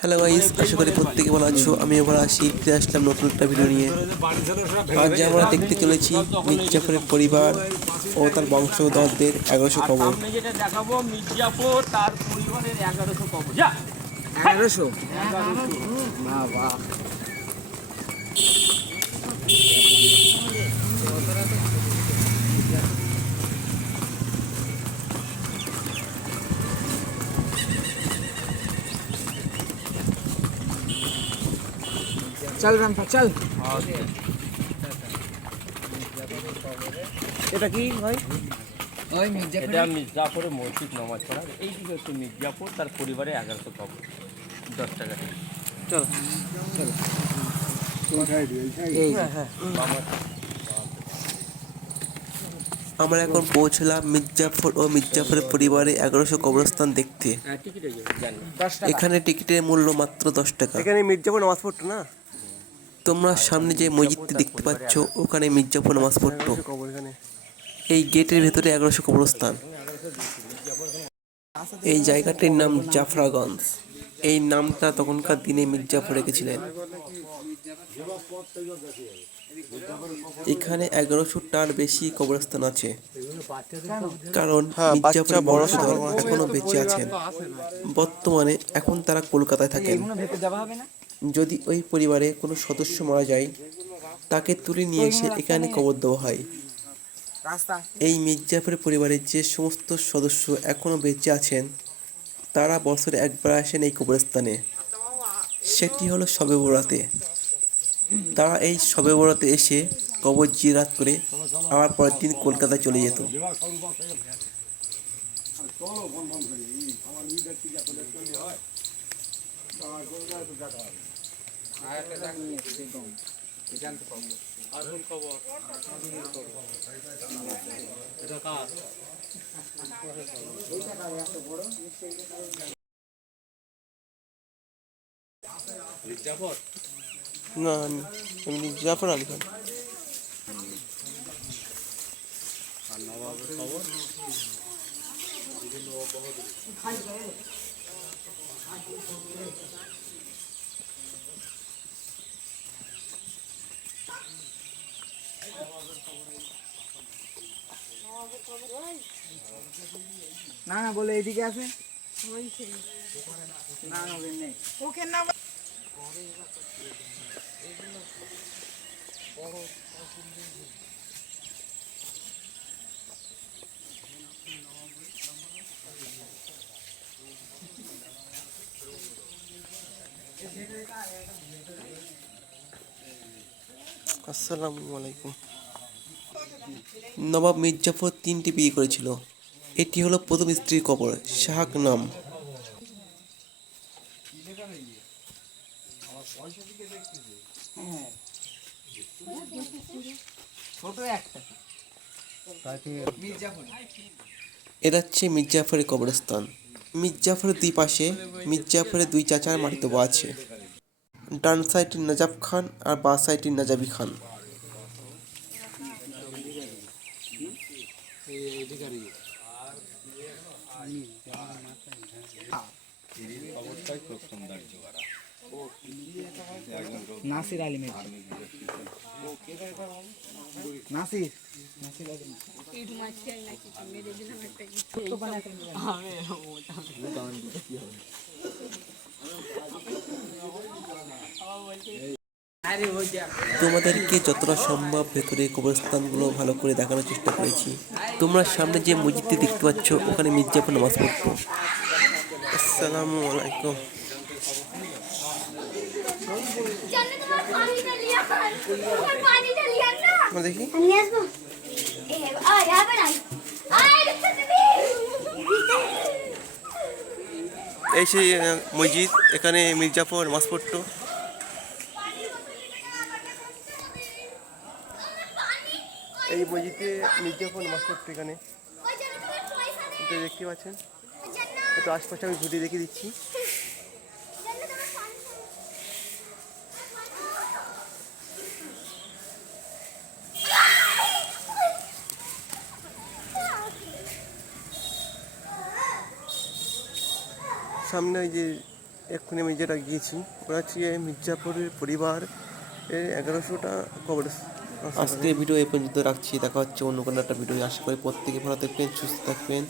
Hello guys, আশা করি প্রত্যেকে ভালো আছো। আমি এবার ফিরে আসলাম নতুন একটা ভিডিও নিয়ে। আজ আমরা দেখতে চলেছি মির্জাফরের পরিবার ও তার বংশধরদের 1100 কবর। সামনে যেটা দেখাবো মির্জাফর তার পরিবারের 1100 কবর। যা 1100 বাবা। চল রামপা চল। এটা কি ভাই? ওই এটা মির্জাফরের মসজিদ নামাজ পড়া। এইদিকে হচ্ছে মির্জাফর তার পরিবারে 1100 কবর। 10 টাকা। চল চল। আমরা এখন পৌঁছলাম মির্জাফর ও মির্জাফরের পরিবারে 1100 কবরস্থান দেখতে। এখানে টিকিটের মূল্য মাত্র 10 টাকা। এখানে মির্জাপুর নামাজ পড়তো না? তোমরা সামনে যে মসজিদটি দেখতে পাচ্ছ ওখানে মির্জাফর নামাজ পড়তো। এই গেটের ভেতরে 1100 কবরস্থান। এই জায়গাটির নাম জাফরাগঞ্জ। এই নামটা তখনকার দিনে মির্জাফর রেখেছিলেন। এখানে 1100টার বেশি কবরস্থান আছে, কারণ মির্জাফরের বংশধর এখনো বেঁচে আছেন। বর্তমানে এখন তারা কলকাতায় থাকেন। যদি ওই পরিবারে কোনো সদস্য মারা যায়, তাকে তুলে নিয়ে এসে এখানে কবর দেওয়া হয়। এই মির্জাফরের পরিবারের যে সমস্ত সদস্য এখনো বেঁচে আছেন, তারা বছরে একবার আসেন এই কবরস্থানে। সেটি হলো শবে বরাতে। তারা এই শবে বরাতে এসে কবর জিয়ারত করে আবার পরের দিন কলকাতায় চলে যেত। না, আমি জাফর আলী খান। না না বলে এদিকে আছে। না না নেই ওকে না। আসসালামু আলাইকুম। নবাব মির্জাফর 3টি বিয়ে করেছিল। এটি হলো প্রথম স্ত্রীর কবর, শাহাক নাম। এটা হচ্ছে মির্জাফরের কবরস্থান। মির্জাফরের দুই পাশে মির্জাফরের দুই চাচার মাটি দেওয়া আছে। ডান সাইডে নাজাফ খান আর বাঁ সাইডে নাজাবি খান। নাসির আলী নাসির তোমাদেরকে যতটা সম্ভব ভেতরে কবরস্থানগুলো ভালো করে দেখানোর চেষ্টা করেছি। তোমরা সামনে যে মসজিদটি দেখতে পাচ্ছ ওখানে মির্জাফর নামাজ পড়তো। আসসালামু আলাইকুম। দেখি এই সেই মসজিদ, এখানে মির্জাফর নামাজ পড়তো। এই মসজিদে মির্জাফর নামাজ পড়তো এখানে দেখতে পাচ্ছেন। একটু আশপাশে আমি ঘুরে দেখে দিচ্ছি। সামনে ওই যে এক্ষুনি আমি যেটা গিয়েছি ওটা হচ্ছে মির্জাপুরের পরিবার এর 1100টা কবর। আজকে ভিডিও এই পর্যন্ত রাখছি, দেখা হচ্ছে অন্য কোনো একটা ভিডিও। আশা করি প্রত্যেকে ভালো থাকবেন, সুস্থ থাকবেন।